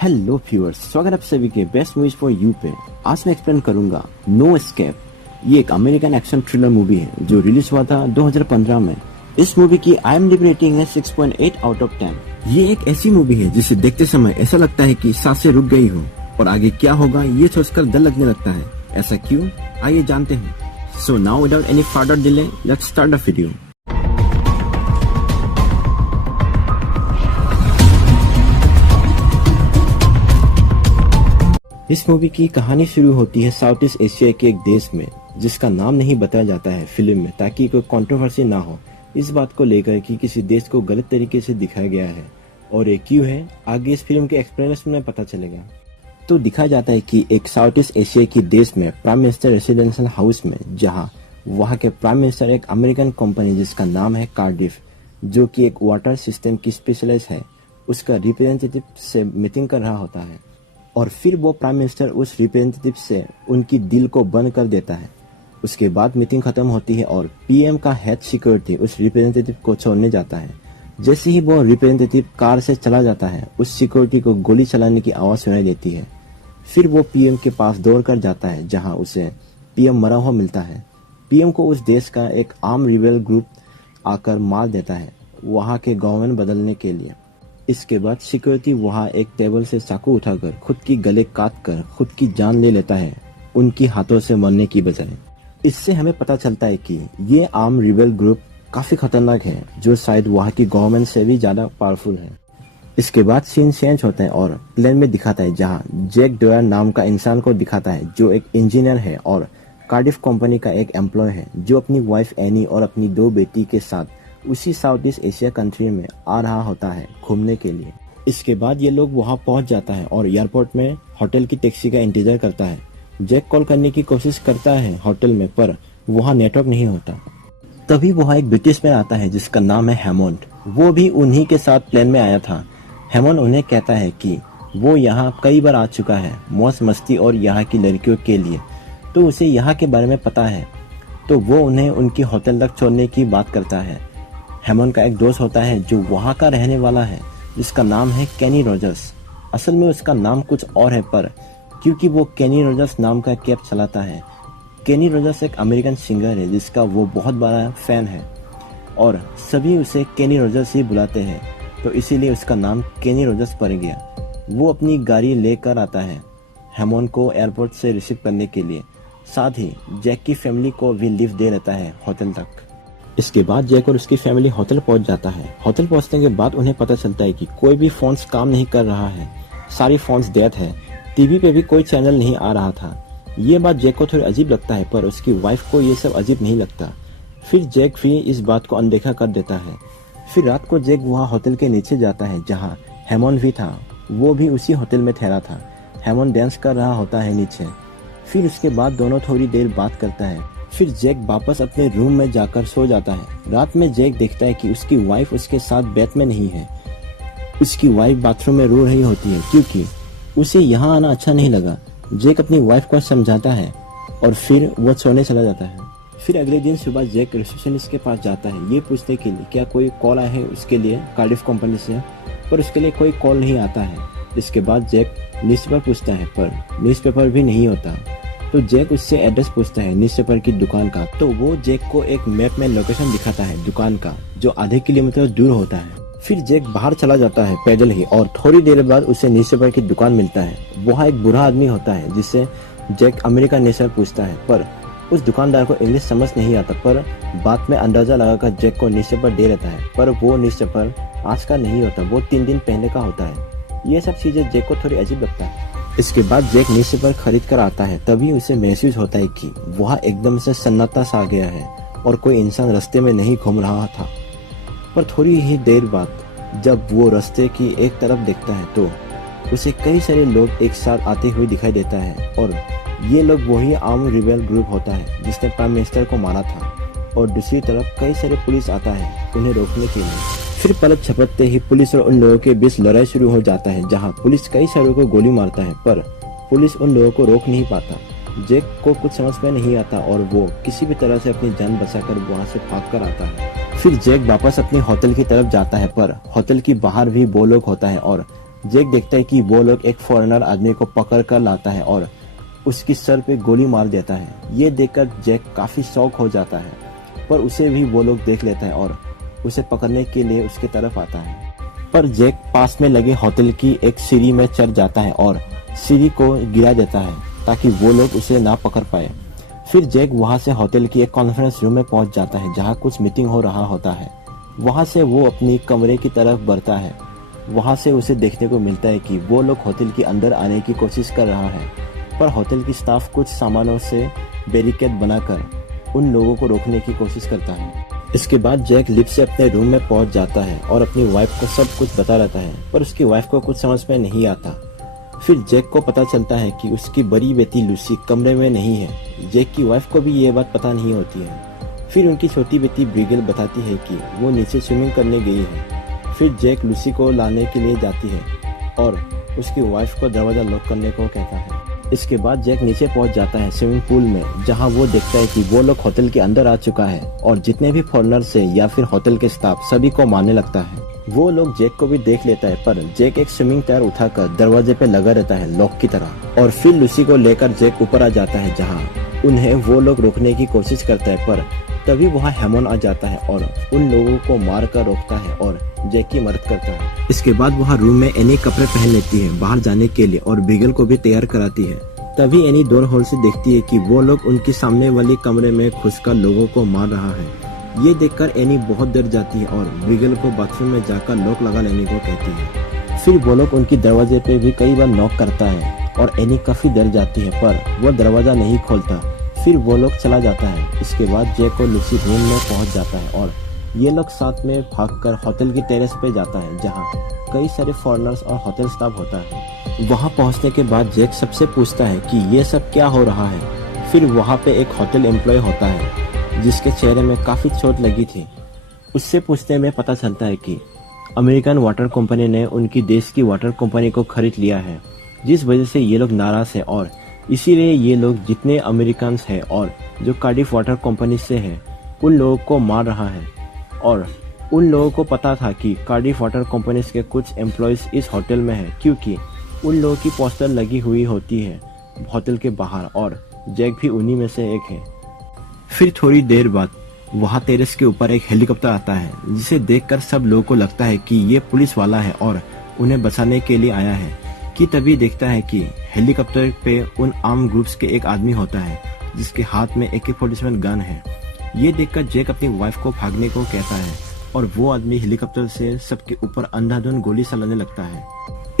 Hello viewers, स्वागत आप सभी के बेस्ट मूवीज फॉर यू पे। आज मैं एक्सप्लेन करूंगा नो एस्केप। ये एक अमेरिकन एक्शन थ्रिलर मूवी है जो रिलीज हुआ था 2015 में। इस मूवी की IMDb रेटिंग है 6.8 आउट ऑफ 10। ये एक ऐसी मूवी है जिसे देखते समय ऐसा लगता है कि सांसें रुक गई हो और आगे क्या होगा ये सोचकर डर लगने लगता है। ऐसा क्यों, आइए जानते हैं। So now without any further delay, let's start the video. इस मूवी की कहानी शुरू होती है साउथ ईस्ट एशिया के एक देश में जिसका नाम नहीं बताया जाता है फिल्म में, ताकि कोई कंट्रोवर्सी ना हो इस बात को लेकर कि किसी देश को गलत तरीके से दिखाया गया है। और ये क्यों है, आगे इस फिल्म के एक्सप्लेनेशन में पता चलेगा। तो दिखाया जाता है कि एक साउथ ईस्ट एशिया की देश में प्राइम मिनिस्टर रेसिडेंशियल हाउस में, जहाँ वहाँ के प्राइम मिनिस्टर एक अमेरिकन कंपनी जिसका नाम है कार्डिफ, जो कि एक वाटर सिस्टम की स्पेशलाइज है, उसका रिप्रेजेंटेटिव से मीटिंग कर रहा होता है। और फिर वो प्राइम मिनिस्टर उस रिप्रेजेंटेटिव से उनकी डील को बंद कर देता है। उसके बाद मीटिंग खत्म होती है और पीएम का हेड सिक्योरिटी उस रिप्रेजेंटेटिव को छोड़ने जाता है। जैसे ही वो रिप्रेजेंटेटिव कार से चला जाता है, उस सिक्योरिटी को गोली चलाने की आवाज़ सुनाई देती है। फिर वो पीएम के पास दौड़ कर जाता है, जहाँ उसे पीएम मरा हुआ मिलता है। पीएम को उस देश का एक आर्म रिबेल ग्रुप आकर मार देता है वहाँ के गवर्नमेंट बदलने के लिए। इसके बाद सिक्योरिटी वहाँ एक टेबल से चाकू उठाकर खुद की गले काट कर खुद की जान ले लेता है, उनकी हाथों से मरने की बजाय। इससे हमें पता चलता है कि ये आर्म रिबेल ग्रुप काफी खतरनाक है, जो शायद वहाँ की गवर्नमेंट से भी ज्यादा पावरफुल है। इसके बाद सीन चेंज होता है और प्लेन में दिखाता है, जहाँ जैक डोयर नाम का इंसान को दिखाता है जो एक इंजीनियर है और कार्डिफ कंपनी का एक एम्प्लॉय है, जो अपनी वाइफ एनी और अपनी 2 बेटी के साथ उसी साउथ ईस्ट एशिया कंट्री में आ रहा होता है घूमने के लिए। इसके बाद ये लोग वहाँ पहुँच जाता है और एयरपोर्ट में होटल की टैक्सी का इंतजार करता है। जैक कॉल करने की कोशिश करता है होटल में, पर वहाँ नेटवर्क नहीं होता। तभी वहाँ एक ब्रिटिश मैन आता है जिसका नाम है हेमोंड। वो भी उन्हीं के साथ प्लेन में आया था। हेमोंड उन्हें कहता है कि वो यहाँ कई बार आ चुका है मौज मस्ती और यहाँ की लड़कियों के लिए, तो उसे यहाँ के बारे में पता है। तो वो उन्हें उनकी होटल तक छोड़ने की बात करता है। हेमोंड का एक दोस्त होता है जो वहाँ का रहने वाला है, जिसका नाम है केनी रोजर्स। असल में उसका नाम कुछ और है, पर क्योंकि वो केनी रोजर्स नाम का कैब चलाता है। केनी रोजर्स एक अमेरिकन सिंगर है जिसका वो बहुत बड़ा फैन है और सभी उसे केनी रोजर्स ही बुलाते हैं, तो इसीलिए उसका नाम केनी रोजर्स पड़ गया। वो अपनी गाड़ी लेकर आता है हेमोंड को एयरपोर्ट से रिसीव करने के लिए। साथ ही जैक की फैमिली को भी लिफ्ट दे देता है होटल तक। इसके बाद जैक और उसकी फैमिली होटल पहुंच जाता है। होटल पहुंचने के बाद उन्हें पता चलता है कि कोई भी फोन्स काम नहीं कर रहा है, सारी फोन्स डेड है। टीवी पे भी कोई चैनल नहीं आ रहा था। ये बात जैक को थोड़ी अजीब लगता है, पर उसकी वाइफ को ये सब अजीब नहीं लगता। फिर जैक भी इस बात को अनदेखा कर देता है। फिर रात को जैक वहाँ होटल के नीचे जाता है जहाँ हेमोंड भी था। वो भी उसी होटल में ठहरा था। हेमोंड डांस कर रहा होता है नीचे। फिर उसके बाद दोनों थोड़ी देर बात करता है। फिर जैक वापस अपने रूम में जाकर सो जाता है। रात में जैक देखता है कि उसकी वाइफ उसके साथ बेड में नहीं है। उसकी वाइफ बाथरूम में रो रही होती है क्योंकि उसे यहाँ आना अच्छा नहीं लगा। जैक अपनी वाइफ को समझाता है और फिर वो सोने चला जाता है। फिर अगले दिन सुबह जैक रिसेप्शनिस्ट के पास जाता है ये पूछने के लिए क्या कोई कॉल आया है उसके लिए कार्डिफ कंपनी से, पर उसके लिए कोई कॉल नहीं आता है। इसके बाद जैक न्यूज़पेपर पूछता है, पर न्यूज़पेपर भी नहीं होता। तो जैक उससे एड्रेस पूछता है न्यूज़पेपर की दुकान का। तो वो जैक को एक मैप में लोकेशन दिखाता है दुकान का, जो आधे किलोमीटर दूर होता है। फिर जैक बाहर चला जाता है पैदल ही, और थोड़ी देर बाद उसे न्यूज़पेपर की दुकान मिलता है। वहाँ एक बूढ़ा आदमी होता है जिससे जैक अमेरिकन न्यूज़पेपर पूछता है, पर उस दुकानदार को इंग्लिश समझ नहीं आता। पर बाद में अंदाजा लगाकर जैक को न्यूज़पेपर दे देता है, पर वो न्यूज़पेपर आज का नहीं होता, वो 3 दिन पहले का होता है। ये सब चीजें जैक को थोड़ी अजीब लगता है। इसके बाद जैक न्यूज़पेपर खरीद कर आता है। तभी उसे महसूस होता है कि वहाँ एकदम से सन्नाटा सा आ गया है और कोई इंसान रास्ते में नहीं घूम रहा था। पर थोड़ी ही देर बाद जब वो रास्ते की एक तरफ देखता है तो उसे कई सारे लोग एक साथ आते हुए दिखाई देता है, और ये लोग वही आर्म रिबेल ग्रुप होता है जिसने प्राइम मिनिस्टर को मारा था। और दूसरी तरफ कई सारे पुलिस आता है उन्हें रोकने के लिए। फिर पलक झपकते ही पुलिस और उन लोगों के बीच लड़ाई शुरू हो जाता है, जहां पुलिस कई सारों को गोली मारता है, पर पुलिस उन लोगों को रोक नहीं पाता। जैक को कुछ समझ में नहीं आता और वो किसी भी तरह से अपनी जान बचाकर वहां से भाग कर आता है। फिर जैक वापस अपनी होटल की तरफ जाता है, पर होटल के बाहर भी वो लोग होता है और जैक देखता है कि वो लोग एक फॉरेनर आदमी को पकड़ कर लाता है और उसकी सर पे गोली मार देता है। ये देखकर जैक काफी शॉक हो जाता है, पर उसे भी वो लोग देख लेता है और उसे पकड़ने के लिए उसके तरफ आता है। पर जैक पास में लगे होटल की एक सीढ़ी में चढ़ जाता है और सीढ़ी को गिरा देता है ताकि वो लोग उसे ना पकड़ पाए। फिर जैक वहां से होटल की एक कॉन्फ्रेंस रूम में पहुंच जाता है जहां कुछ मीटिंग हो रहा होता है। वहां से वो अपनी कमरे की तरफ बढ़ता है। वहां से उसे देखने को मिलता है कि वो लोग होटल के अंदर आने की कोशिश कर रहा है, पर होटल की स्टाफ कुछ सामानों से बैरिकेड बनाकर उन लोगों को रोकने की कोशिश करता है। इसके बाद जैक लिफ्ट से अपने रूम में पहुंच जाता है और अपनी वाइफ को सब कुछ बता रहता है, पर उसकी वाइफ को कुछ समझ में नहीं आता। फिर जैक को पता चलता है कि उसकी बड़ी बेटी लूसी कमरे में नहीं है। जैक की वाइफ को भी ये बात पता नहीं होती है। फिर उनकी छोटी बेटी ब्रिगेल बताती है कि वो नीचे स्विमिंग करने गई है। फिर जैक लूसी को लाने के लिए जाती है और उसकी वाइफ को दरवाजा लॉक करने को कहता है। इसके बाद जैक नीचे पहुंच जाता है स्विमिंग पूल में, जहां वो देखता है कि वो लोग होटल के अंदर आ चुका है और जितने भी फॉरेनर्स है या फिर होटल के स्टाफ सभी को मारने लगता है। वो लोग जैक को भी देख लेता है, पर जैक एक स्विमिंग टायर उठाकर दरवाजे पे लगा रहता है लॉक की तरह। और फिर लूसी को लेकर जैक ऊपर आ जाता है जहाँ उन्हें वो लोग रोकने की कोशिश करता है, पर तभी वहाँ हेमन आ जाता है और उन लोगों को मार कर रोकता है और जैक की मदद करता है। इसके बाद वहाँ रूम में एनी कपड़े पहन लेती है बाहर जाने के लिए और ब्रिगेल को भी तैयार कराती है। तभी एनी डोर होल से देखती है कि वो लोग उनकी सामने वाली कमरे में घुसकर लोगों को मार रहा है। ये देखकर एनी बहुत डर जाती है और ब्रिगेल को बाथरूम में जाकर लॉक लगा लेने को कहती है। फिर वो लोग उनकी दरवाजे पे भी कई बार नॉक करता है और एनी काफी डर जाती है, पर वो दरवाजा नहीं खोलता। फिर वो लोग चला जाता है। इसके बाद जैक और लूसी रूम में पहुंच जाता है और ये लोग साथ में भागकर होटल की टेरेस पे जाता है जहां कई सारे फॉरेनर्स और होटल स्टाफ होता है। वहां पहुंचने के बाद जैक सबसे पूछता है कि ये सब क्या हो रहा है। फिर वहां पे एक होटल एम्प्लॉय होता है जिसके चेहरे में काफी चोट लगी थी। उससे पूछने में पता चलता है कि अमेरिकन वाटर कंपनी ने उनकी देश की वाटर कंपनी को खरीद लिया है, जिस वजह से ये लोग नाराज है और इसीलिए ये लोग जितने अमेरिकन हैं और जो कार्डिफ वाटर कंपनी से हैं उन लोगों को मार रहा है। और उन लोगों को पता था कि कार्डिफ वाटर कंपनी के कुछ एम्प्लॉयज इस होटल में है, क्योंकि उन लोगों की पोस्टर लगी हुई होती है होटल के बाहर और जैक भी उन्हीं में से एक है। फिर थोड़ी देर बाद वहाँ टेरेस के ऊपर एक हेलीकॉप्टर आता है जिसे देखकर सब लोगों को लगता है कि ये पुलिस वाला है और उन्हें बचाने के लिए आया है। कि तभी देखता है कि हेलीकॉप्टर पे उन आर्म ग्रुप्स के एक आदमी होता है जिसके हाथ में AK-47 गन है। ये देखकर जैक अपनी वाइफ को भागने को कहता है और वो आदमी हेलीकॉप्टर से सबके ऊपर अंधाधुंध गोली चलाने लगता है।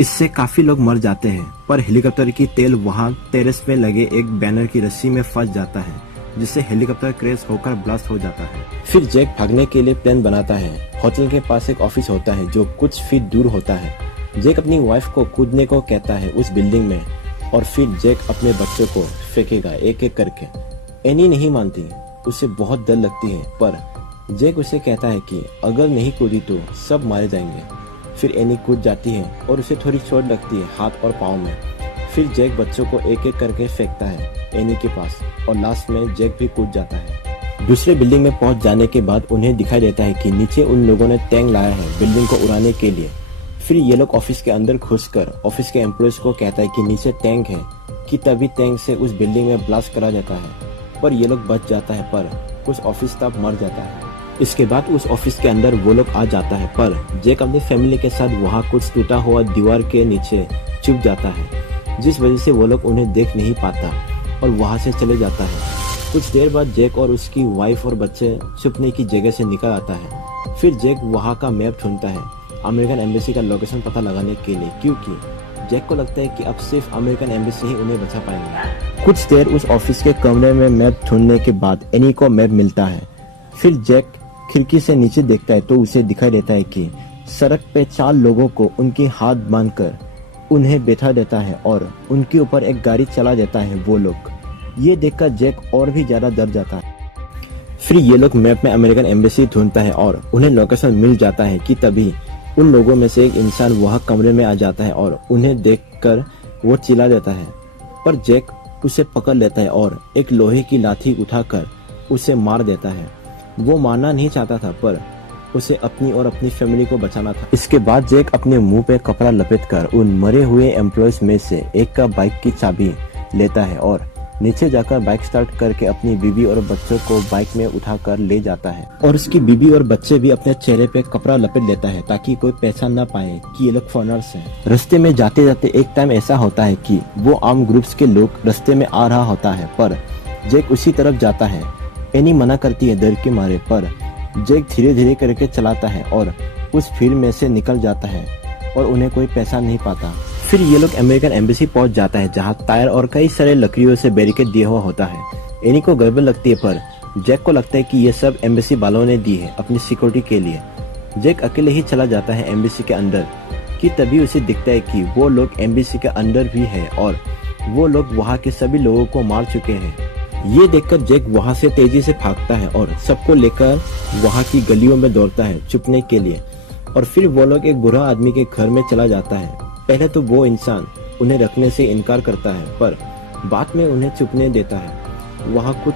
इससे काफी लोग मर जाते हैं, पर हेलीकॉप्टर की टेल वहाँ टेरेस में लगे एक बैनर की रस्सी में फंस जाता है जिससे हेलीकॉप्टर क्रैश होकर ब्लास्ट हो जाता है। फिर जैक भागने के लिए प्लान बनाता है। होटल के पास एक ऑफिस होता है जो कुछ फीट दूर होता है। जैक अपनी वाइफ को कूदने को कहता है उस बिल्डिंग में और फिर जैक अपने बच्चों को फेंकेगा एक एक करके। एनी नहीं मानती, उसे बहुत डर लगती है, पर जैक उसे कहता है कि अगर नहीं कूदी तो सब मारे जाएंगे। फिर एनी कूद जाती है और उसे थोड़ी चोट लगती है हाथ और पाँव में। फिर जैक बच्चों को एक एक करके फेंकता है एनी के पास और लास्ट में जैक भी कूद जाता है। दूसरे बिल्डिंग में पहुंच जाने के बाद उन्हें दिखाई देता है कि नीचे उन लोगों ने टैंक लाया है बिल्डिंग को उड़ाने के लिए। फिर ये लोग ऑफिस के अंदर घुसकर ऑफिस के एम्प्लॉयज को कहता है कि नीचे टैंक है। कि तभी टैंक से उस बिल्डिंग में ब्लास्ट करा जाता है, पर ये लोग बच जाता है, पर कुछ ऑफिस स्टाफ मर जाता है। इसके बाद उस ऑफिस के अंदर वो लोग आ जाता है, पर जैक अपनी फैमिली के साथ वहाँ कुछ टूटा हुआ दीवार के नीचे छुप जाता है, जिस वजह से वो लोग उन्हें देख नहीं पाता और वहाँ से चले जाता है। कुछ देर बाद जैक और उसकी वाइफ और बच्चे छुपने की जगह से निकल आता है। फिर जैक वहाँ का मैप ढूंढता है अमेरिकन एम्बेसी का लोकेशन पता लगाने के लिए, क्योंकि जैक को लगता है कि अब सिर्फ अमेरिकन एम्बेसी ही उन्हें बचा पाएंगे। कुछ देर उस ऑफिस के कमरे में मैप ढूंढने के बाद एनी को मैप मिलता है। फिर जैक खिड़की से नीचे देखता है तो उसे दिखाई देता है कि सड़क पे 4 लोगों को उनके हाथ बांधकर उन्हें बैठा देता है और उनके ऊपर एक गाड़ी चला देता है वो लोग। ये देखकर जैक और भी ज्यादा डर जाता है। फिर ये लोग मैप में अमेरिकन एम्बेसी ढूंढता है और उन्हें लोकेशन मिल जाता है। कि तभी उन लोगों में से एक इंसान वह कमरे में आ जाता है और उन्हें देखकर वो चिल्ला देता है, पर जैक उसे पकड़ लेता है और एक लोहे की लाठी उठाकर उसे मार देता है। वो मारना नहीं चाहता था, पर उसे अपनी और अपनी फैमिली को बचाना था। इसके बाद जैक अपने मुंह पे कपड़ा लपेटकर उन मरे हुए एम्प्लॉयज में से एक का बाइक की चाबी लेता है और नीचे जाकर बाइक स्टार्ट करके अपनी बीवी और बच्चों को बाइक में उठाकर ले जाता है और उसकी बीवी और बच्चे भी अपने चेहरे पे कपड़ा लपेट लेता है ताकि कोई पहचान ना पाए कि ये लोग फॉरेनर्स हैं। रास्ते में जाते जाते एक टाइम ऐसा होता है कि वो आर्म ग्रुप्स के लोग रास्ते में आ रहा होता है, पर जैक उसी तरफ जाता है। एनी मना करती है डर के मारे, पर जैक धीरे धीरे करके चलाता है और उस भीड़ में से निकल जाता है और उन्हें कोई पहचान नहीं पाता। फिर ये लोग अमेरिकन एम्बेसी पहुंच जाता है जहां टायर और कई सारे लकड़ियों से बैरिकेड दिया हुआ होता है। एनी को गड़बड़ लगती है, पर जैक को लगता है कि ये सब एम्बेसी वालों ने दी है अपनी सिक्योरिटी के लिए। जैक अकेले ही चला जाता है एम्बेसी के अंदर कि तभी उसे दिखता है कि वो लोग एम्बेसी के अंदर भी है और वो लोग वहाँ के सभी लोगों को मार चुके हैं। ये देखकर जैक वहाँ से तेजी से भागता है और सबको लेकर वहाँ की गलियों में दौड़ता है छुपने के लिए। और फिर वो लोग एक बुरा आदमी के घर में चला जाता है। पहले तो वो इंसान उन्हें रखने से इनकार करता है, पर बाद में उन्हें छुपने देता है। वहाँ कुछ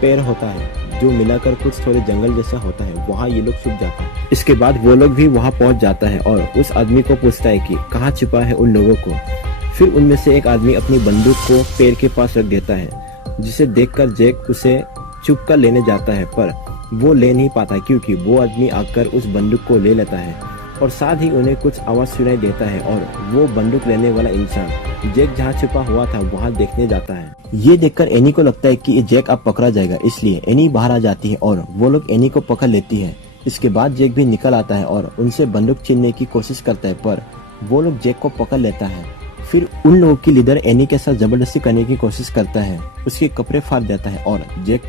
पेड़ होता है जो मिलाकर कुछ थोड़े जंगल जैसा होता है, वहाँ ये लोग छुप जाता है। इसके बाद वो लोग भी वहाँ पहुँच जाता है और उस आदमी को पूछता है कि कहाँ छुपा है उन लोगों को। फिर उनमें से एक आदमी अपनी बंदूक को पेड़ के पास रख देता है, जिसे देखकर जैक उसे छुप कर लेने जाता है, पर वो ले नहीं पाता क्योंकि वो आदमी आकर उस बंदूक को ले लेता है और साथ ही उन्हें कुछ आवाज सुनाई देता है और वो बंदूक लेने वाला इंसान जैक जहाँ छुपा हुआ था वहाँ देखने जाता है। ये देखकर एनी को लगता है कि जैक अब पकड़ा जाएगा, इसलिए एनी बाहर आ जाती है और वो लोग एनी को पकड़ लेती है। इसके बाद जैक भी निकल आता है और उनसे बंदूक छीनने की कोशिश करता है, पर वो लोग जैक को पकड़ लेता है। फिर उन लोगों की लीडर एनी के साथ जबरदस्ती करने की कोशिश करता है, उसके कपड़े फाड़ देता है और जैक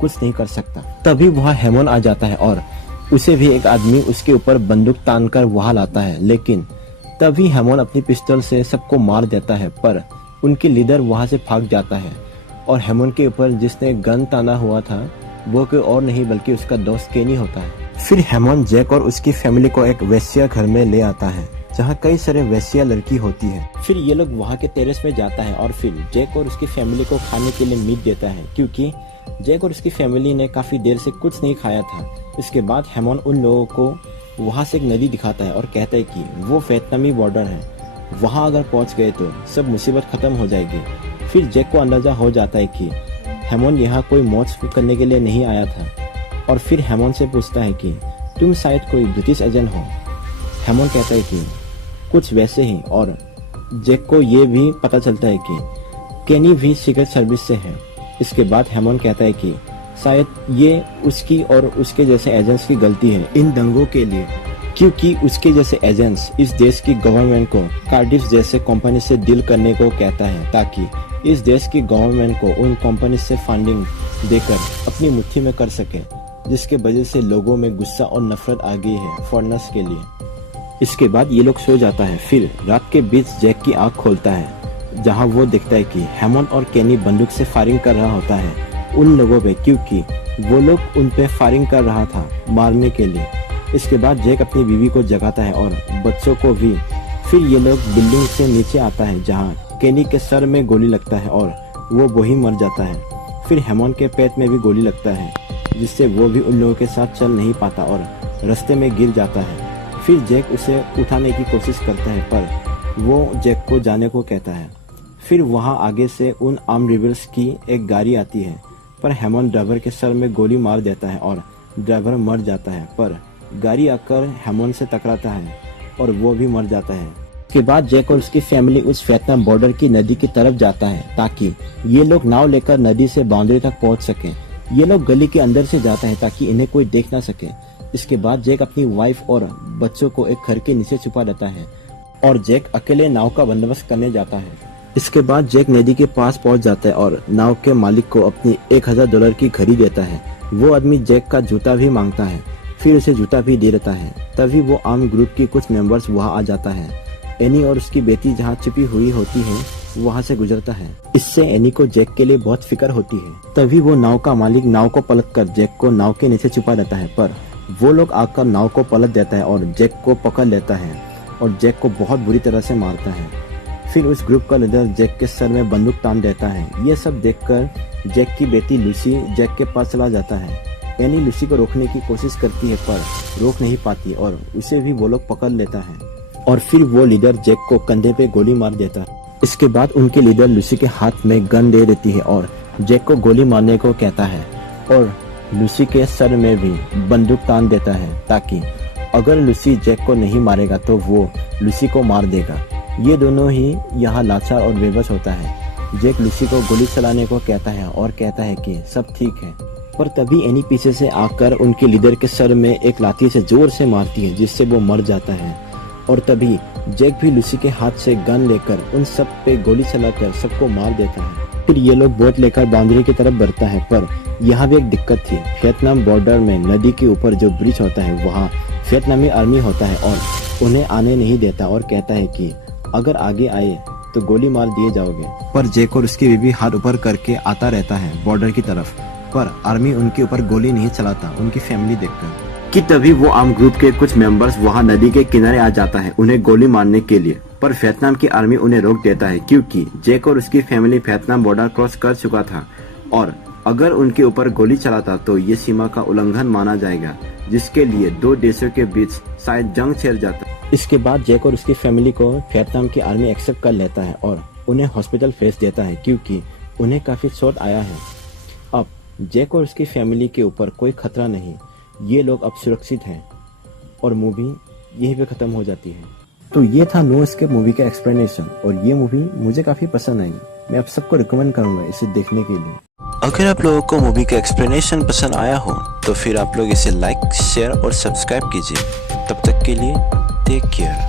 कुछ नहीं कर सकता। तभी वहाँ हेमन आ जाता है और उसे भी एक आदमी उसके ऊपर बंदूक तानकर वहां लाता है, लेकिन तभी हेमन अपनी पिस्तौल से सबको मार देता है, पर उनके लीडर वहां से भाग जाता है और हेमन के ऊपर जिसने गन ताना हुआ था वो कोई और नहीं बल्कि उसका दोस्त केनी होता है। फिर हेमन जैक और उसकी फैमिली को एक वेश्या घर में ले आता है जहाँ कई सारे वेश्या लड़की होती है। फिर ये लोग वहाँ के टेरेस में जाता है और फिर जैक और उसकी फैमिली को खाने के लिए मीट देता है क्योंकि जैक और उसकी फैमिली ने काफी देर से कुछ नहीं खाया था। इसके बाद हेमन उन लोगों को वहाँ से एक नदी दिखाता है और कहता है कि वो वियतनामी बॉर्डर है, वहाँ अगर पहुँच गए तो सब मुसीबत खत्म हो जाएगी। फिर जैक को अंदाजा हो जाता है कि हेमन यहाँ कोई मौज करने के लिए नहीं आया था और फिर हेमन से पूछता है कि तुम शायद कोई ब्रिटिश एजेंट हो। हेमन कहता है कि कुछ वैसे ही, और जैक को ये भी पता चलता है कि केनी भी सीक्रेट सर्विस से है। इसके बाद हेमन कहता है कि शायद ये उसकी और उसके जैसे एजेंट्स की गलती है इन दंगों के लिए, क्योंकि उसके जैसे एजेंट्स इस देश की गवर्नमेंट को कार्डिफ जैसे कंपनी से डील करने को कहता है ताकि इस देश की गवर्नमेंट को उन कंपनी से फंडिंग देकर अपनी मुट्ठी में कर सके, जिसके वजह से लोगों में गुस्सा और नफरत आ गई है फॉरेनर्स के लिए। इसके बाद ये लोग सो जाता है। फिर रात के बीच जैक की आंख खोलता है जहां वो देखता है कि हेमन और केनी बंदूक से फायरिंग कर रहा होता है उन लोगों पे, क्योंकि वो लोग उन पे फायरिंग कर रहा था मारने के लिए। इसके बाद जैक अपनी बीवी को जगाता है और बच्चों को भी। फिर ये लोग बिल्डिंग से नीचे आता है जहाँ केनी के सर में गोली लगता है और वो वही मर जाता है। फिर हेमन के पेट में भी गोली लगता है जिससे वो भी उन लोगों के साथ चल नहीं पाता और रास्ते में गिर जाता है। फिर जैक उसे उठाने की कोशिश करता है पर वो जैक को जाने को कहता है। फिर वहाँ आगे से उन आर्म रिबल्स की एक गाड़ी आती है, पर हेमन ड्राइवर के सर में गोली मार देता है और ड्राइवर मर जाता है, पर गाड़ी आकर हेमन से टकराता है और वो भी मर जाता है। इसके बाद जैक और उसकी फैमिली उस वियतनाम बॉर्डर की नदी की तरफ जाता है ताकि ये लोग नाव लेकर नदी से बाउंड्री तक पहुंच सके। ये लोग गली के अंदर से जाते हैं ताकि इन्हें कोई देख ना सके। इसके बाद जैक अपनी वाइफ और बच्चों को एक घर के नीचे छुपा देता है और जैक अकेले नाव का बंदोबस्त करने जाता है। इसके बाद जैक नदी के पास पहुंच जाता है और नाव के मालिक को अपनी $1000 की घड़ी देता है। वो आदमी जैक का जूता भी मांगता है, फिर उसे जूता भी दे देता है। तभी वो आर्म ग्रुप की कुछ मेंबर्स वहां आ जाता है। एनी और उसकी बेटी जहां छिपी हुई होती है वहां से गुजरता है। इससे एनी को जैक के लिए बहुत फिक्र होती है। तभी वो नाव का मालिक नाव को पलटकर जैक को नाव के नीचे छुपा देता है, पर वो लोग आकर नाव को पलट देता है और जैक को पकड़ लेता है और जैक को बहुत बुरी तरह से मारता है। फिर उस ग्रुप का लीडर जैक के सर में बंदूक तान देता है। ये सब देखकर जैक की बेटी लूसी जैक के पास चला जाता है। एनी लूसी को रोकने की कोशिश करती है पर रोक नहीं पाती और उसे भी वो लोग पकड़ लेता है और फिर वो लीडर जैक को कंधे पे गोली मार देता है। इसके बाद उनके लीडर लूसी के हाथ में गन दे देती है और जैक को गोली मारने को कहता है और लूसी के सर में भी बंदूक तान देता है ताकि अगर लूसी जैक को नहीं मारेगा तो वो लूसी को मार देगा। ये दोनों ही यहाँ लाचार और बेबस होता है। जैक लूसी को गोली चलाने को कहता है और कहता है कि सब ठीक है, पर तभी एनी पीछे से आकर उनके लीडर के सर में एक लाठी से जोर से मारती है जिससे वो मर जाता है। और तभी जैक भी लूसी के हाथ से गन लेकर उन सब पे गोली चलाकर सबको मार देता है। फिर ये लोग बोट लेकर बाउंड्री की तरफ बढ़ता है, पर यहाँ भी एक दिक्कत थी। वियतनाम बॉर्डर में नदी के ऊपर जो ब्रिज होता है वहाँ वियतनामी आर्मी होता है और उन्हें आने नहीं देता और कहता है कि अगर आगे आए तो गोली मार दिए जाओगे। पर जैक और उसकी बीवी हाथ ऊपर करके आता रहता है बॉर्डर की तरफ, पर आर्मी उनके ऊपर गोली नहीं चलाता उनकी फैमिली देखकर। कि तभी वो आर्म ग्रुप के कुछ मेंबर्स वहां नदी के किनारे आ जाता है उन्हें गोली मारने के लिए, पर वियतनाम की आर्मी उन्हें रोक देता है क्योंकि जैक और उसकी फैमिली वियतनाम बॉर्डर क्रॉस कर चुका था और अगर उनके ऊपर गोली चलाता तो ये सीमा का उल्लंघन माना जाएगा, जिसके लिए दो देशों के बीच शायद जंग छिड़ जाता। इसके बाद जैक और उसकी फैमिली को वियतनाम की आर्मी एक्सेप्ट कर लेता है और उन्हें हॉस्पिटल भेज देता है क्योंकि उन्हें काफी चोट आया है। अब जैक और उसकी फैमिली के ऊपर कोई खतरा नहीं, ये लोग अब सुरक्षित हैं और मूवी यहीं पे खत्म हो जाती है। तो ये था नो एस्केप मूवी का एक्सप्लेनेशन और ये मूवी मुझे काफी पसंद आई। मैं आप सबको रिकमेंड करूंगा इसे देखने के लिए। अगर आप लोगों को मूवी का एक्सप्लेनेशन पसंद आया हो तो फिर आप लोग इसे लाइक, शेयर और सब्सक्राइब कीजिए। तब तक के लिए टेक केयर।